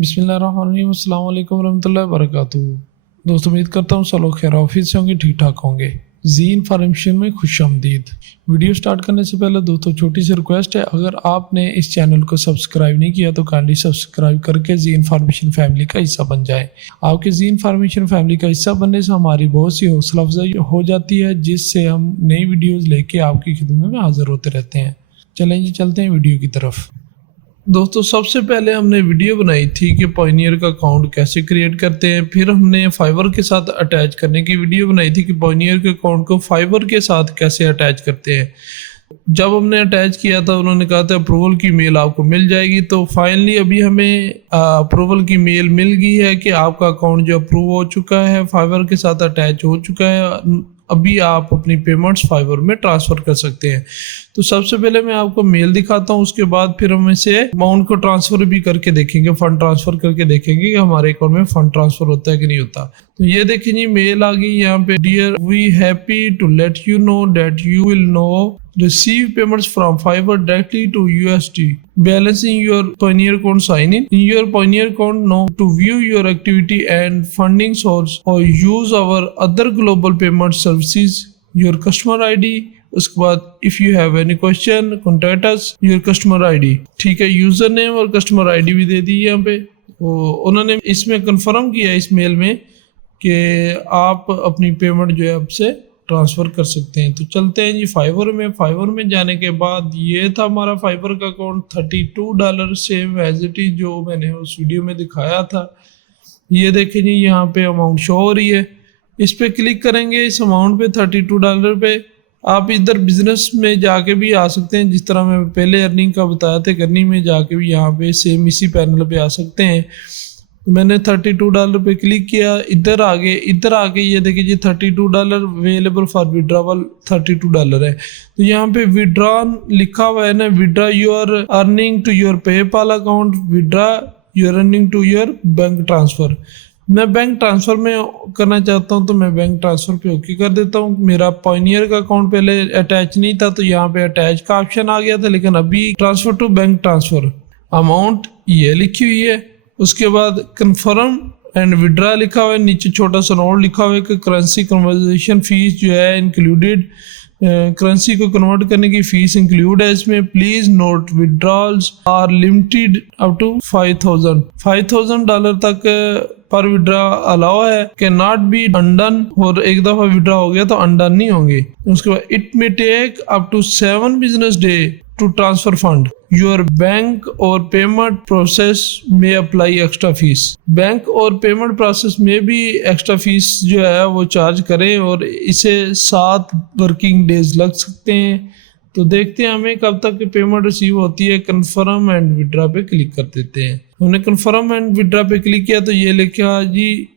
बिस्मिल्लाहिर्रहमानिर्रहीम, अस्सलाम वालेकुम वरहमतुल्लाहि वबरकातुहू। दोस्तों, उम्मीद करता हूँ सब लोग खैर ऑफिस से होंगे, ठीक ठाक होंगे। जी इन्फॉर्मेशन में खुशामदीद। वीडियो स्टार्ट करने से पहले दोस्तों छोटी सी रिक्वेस्ट है, अगर आपने इस चैनल को सब्सक्राइब नहीं किया तो काइंडली सब्सक्राइब करके जी इन्फॉर्मेशन फैमिली का हिस्सा बन जाए। आपके जी इन्फॉर्मेशन फैमिली का हिस्सा बनने से हमारी बहुत सी हौसला अफजाई हो जाती है, जिससे हम नई वीडियोज़ लेके आपकी खिदमत में हाजिर होते रहते हैं। चलें जी, चलते हैं वीडियो की तरफ। दोस्तों, सबसे पहले हमने वीडियो बनाई थी कि पायोनियर का अकाउंट कैसे क्रिएट करते हैं। फिर हमने फाइवर के साथ अटैच करने की वीडियो बनाई थी कि पायोनियर के अकाउंट को फाइवर के साथ कैसे अटैच करते हैं। जब हमने अटैच किया था उन्होंने कहा था अप्रूवल की मेल आपको मिल जाएगी। तो फाइनली अभी हमें अप्रूवल की मेल मिल गई है कि आपका अकाउंट जो अप्रूव हो चुका है, फाइवर के साथ अटैच हो चुका है। अभी आप अपनी पेमेंट्स फाइवर में ट्रांसफ़र कर सकते हैं। तो सबसे पहले मैं आपको मेल दिखाता हूँ, उसके बाद फिर हम इसे अमाउंट को ट्रांसफ़र भी करके देखेंगे, फ़ंड ट्रांसफ़र करके देखेंगे कि हमारे अकाउंट में फ़ंड ट्रांसफ़र होता है कि नहीं होता। तो ये देखें जी, मेल आ गई यहाँ पे। Dear, we happy to let you know that you will now receive payments from Fiverr directly to USD. Balancing your Payoneer account, sign in your Payoneer account now to view your activity and funding source or use our other global payment services. Your customer ID, उसके बाद if you have any question contact us, your customer ID। ठीक है, user name और customer ID भी दे दी यहाँ पे। उन्होंने इसमें कंफर्म किया इस मेल में कि आप अपनी पेमेंट जो है आपसे ट्रांसफ़र कर सकते हैं। तो चलते हैं जी फाइवर में। फाइवर में जाने के बाद ये था हमारा फाइवर का account, $32 same as it is जो मैंने उस वीडियो में दिखाया था। ये देखें जी, यहाँ पे अमाउंट शो हो रही है। इस पर क्लिक करेंगे, इस अमाउंट पे $32 पे आप इधर बिजनेस में जाके भी आ सकते हैं। जिस तरह मैं पहले अर्निंग का बताया था, अर्निंग में जाके भी यहाँ पे सेम इसी पैनल पे आ सकते हैं। तो मैंने $32 पे क्लिक किया, इधर आगे ये देखिए जी $32 अवेलेबल फॉर विड्रॉवल $32 है। तो यहाँ पे विड्रॉन लिखा हुआ है ना, withdraw your earning to your PayPal account, withdraw your earning to your bank transfer. मैं बैंक ट्रांसफ़र में करना चाहता हूँ तो मैं बैंक ट्रांसफ़र पे ओके कर देता हूँ। मेरा पायोनियर का अकाउंट पहले अटैच नहीं था तो यहाँ पे अटैच का ऑप्शन आ गया था, लेकिन अभी transfer to bank transfer. Amount ये लिखी हुई है, उसके बाद कंफर्म एंड विड्रा लिखा हुआ है, नीचे छोटा सा नोट लिखा हुआ है कि करेंसी कन्वर्जेशन फीस जो है इंक्लूडेड, करेंसी को कन्वर्ट करने की फीस इंक्लूड है इसमें। Please note withdrawals are limited up to $5,000 तक पर विड्रा अलाउ है, कैन नॉट बी अनडन। और एक दफा विड्रा हो गया तो अनडन नहीं होंगे। उसके बाद it may take up to 7 business day to transfer fund. Your bank और पेमेंट प्रोसेस में अप्लाई एक्स्ट्रा फीस। बैंक और पेमेंट प्रोसेस में भी एक्स्ट्रा फीस जो है वो चार्ज करें और इसे 7 वर्किंग डेज लग सकते हैं। तो देखते हैं हमें कब तक पेमेंट रिसीव होती है। कन्फर्म एंड विड्रा पे क्लिक कर देते हैं। हमने कन्फर्म एंड विड्रा पे क्लिक किया तो ये लिखा जी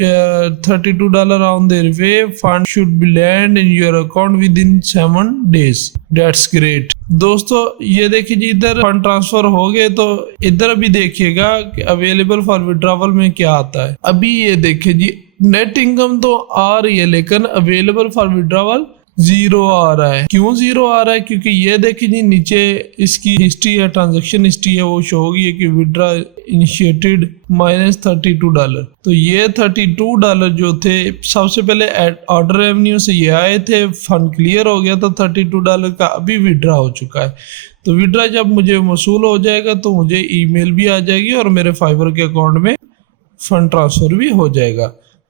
$32 on their way, fund should be land in your account within 7 days। That's great। दोस्तों, ये देखिए जी, इधर फंड ट्रांसफर हो गए। तो इधर अभी देखिएगा कि अवेलेबल फॉर विड्रॉवल में क्या आता है। अभी ये देखिए जी, नेट इनकम तो आ रही है लेकिन अवेलेबल फॉर विड्रॉवल 0 आ रहा है। क्यों 0 आ रहा है? क्योंकि ये देखिए जी, नीचे इसकी हिस्ट्री है, ट्रांजैक्शन हिस्ट्री है, वो शो होगी कि विड्रा इनिशिएटेड -$32। तो ये $32 जो थे सबसे पहले ऑर्डर रेवेन्यू से ये आए थे, फंड क्लियर हो गया था $32 का, अभी विड्रा हो चुका है। तो विड्रा जब मुझे वसूल हो जाएगा तो मुझे ईमेल भी आ जाएगी और मेरे फाइवर के अकाउंट में फंड ट्रांसफर भी हो जाएगा।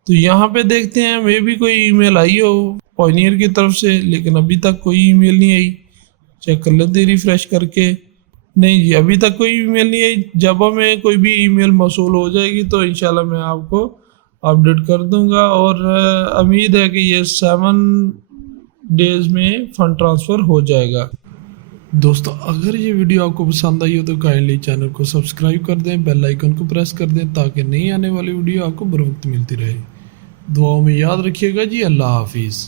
तो यहाँ पे देखते हैं, मे भी कोई ईमेल आई हो पायोनियर की तरफ से, लेकिन अभी तक कोई ईमेल नहीं आई। चेक कर लेते रिफ्रेश करके। नहीं जी, अभी तक कोई ईमेल नहीं आई। जब हमें कोई भी ईमेल मौसूल हो जाएगी तो इंशाल्लाह मैं आपको अपडेट कर दूंगा। और उम्मीद है कि ये 7 डेज में फंड ट्रांसफ़र हो जाएगा। दोस्तों, अगर ये वीडियो आपको पसंद आई हो तो काइंडली चैनल को सब्सक्राइब कर दें, बेल आइकन को प्रेस कर दें ताकि नई आने वाली वीडियो आपको बर वक्त मिलती रहे। दुआओं में याद रखिएगा जी। अल्लाह हाफिज़।